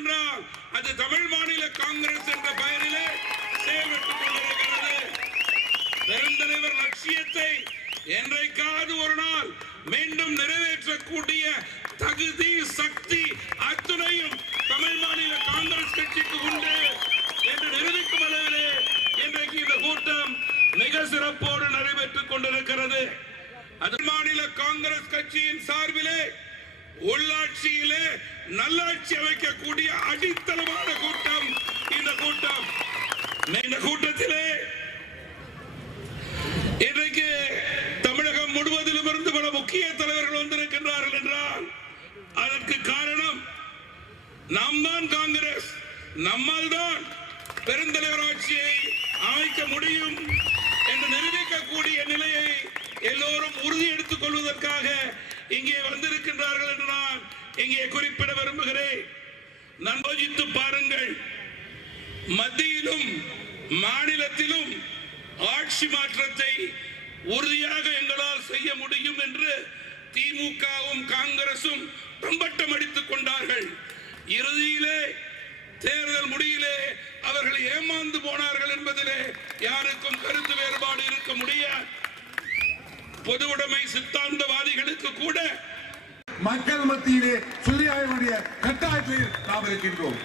என்றால் அது தமிழ் மாநில காங்கிரஸ் என்ற பெயரிலே செயல்பட்டுக் கொண்டிருக்கிறது. பெருந்தலைவர் லட்சியத்தை என்றைக்காவது ஒரு நாள் மீண்டும் நிறைவேற்றக்கூடிய தகுதி சக்தி அத்துணையும் தமிழ் மாநில காங்கிரஸ் கட்சிக்கு உண்டு என்று நிரூபிக்கும் அளவிலே இன்றைக்கு இந்த கூட்டம் மிக சிறப்போடு நடைபெற்றுக் கொண்டிருக்கிறது. அது மாநில காங்கிரஸ் கட்சியின் சார்பிலே உள்ளாட்சியிலே நல்லாட்சி அமைக்கக்கூடிய அடித்தளமான கூட்டம் இந்த கூட்டம். இந்த கூட்டத்திலே இன்றைக்கு தமிழகம் முழுவதிலும் இருந்து பல முக்கிய தலைவர்கள் வந்திருக்கின்றார்கள் என்றால் அதற்கு காரணம் நாம் தான். காங்கிரஸ் நம்மால் தான் பெருந்தலைவர் ஆட்சியை அமைக்க முடியும் என்று நிரூபிக்கக்கூடிய நிலையை எல்லோரும் உறுதி எடுத்துக் கொள்வதற்காக இங்கே வந்திருக்கின்றார்கள் என்று நான் இங்கே குறிப்பிட விரும்புகிறேன். யோசித்து பாருங்கள், மத்தியிலும் மாநிலத்திலும் ஆட்சி மாற்றத்தை உறுதியாக எங்களால் செய்ய முடியும் என்று திமுகவும் காங்கிரசும் தம்பட்டம் அடித்துக் கொண்டார்கள். இறுதியிலே தேர்தல் முடியிலே அவர்கள் ஏமாந்து போனார்கள் என்பதிலே யாருக்கும் கருத்து வேறுபாடு இருக்க முடியாது. பொது உடைமை சித்தாந்தவாதிகளுக்கு கூட மக்கள் மத்தியிலே சொல்லியாக வேண்டிய கட்டாயத்தில் நாம் இருக்கின்றோம்.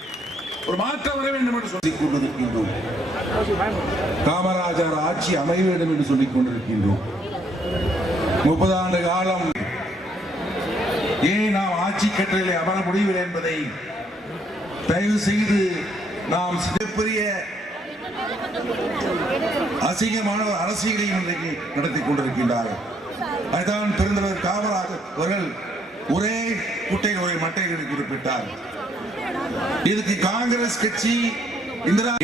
ஒரு மாற்றம் வர வேண்டும் என்று சொல்லிக் கொண்டிருக்கின்றோம். காமராஜர் ஆட்சி அமைய வேண்டும் என்று சொல்லிக் கொண்டிருக்கின்றோம். 30 ஆண்டு காலம் ஏன் நாம் ஆட்சி கட்டளையில் அமர முடியவில்லை என்பதை தயவு செய்து நாம் சிறப்புரிய அசிங்கமான அரசியலை இன்றைக்கு நடத்தி கொண்டிருக்கின்றார்கள். அதுதான் பெருந்தலைவர் காமராஜர் அவர்கள் ஒரே குட்டையில் ஒரே மட்டைகளை குறிப்பிட்டார். இதுக்கு காங்கிரஸ் கட்சி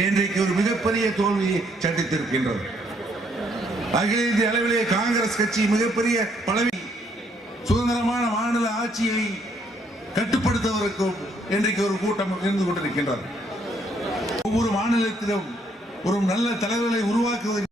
இன்றைக்கு ஒரு மிகப்பெரிய தோல்வியை சந்தித்திருக்கின்றது. அகில இந்திய அளவிலே காங்கிரஸ் கட்சி மிகப்பெரிய பலவி சுதந்திரமான மாநில ஆட்சியை கட்டுப்படுத்துவதற்கும் இன்றைக்கு ஒரு கூட்டம் இருந்து கொண்டிருக்கின்றது. ஒவ்வொரு மாநிலத்திலும் ஒரு நல்ல தலைவர்களை உருவாக்குவது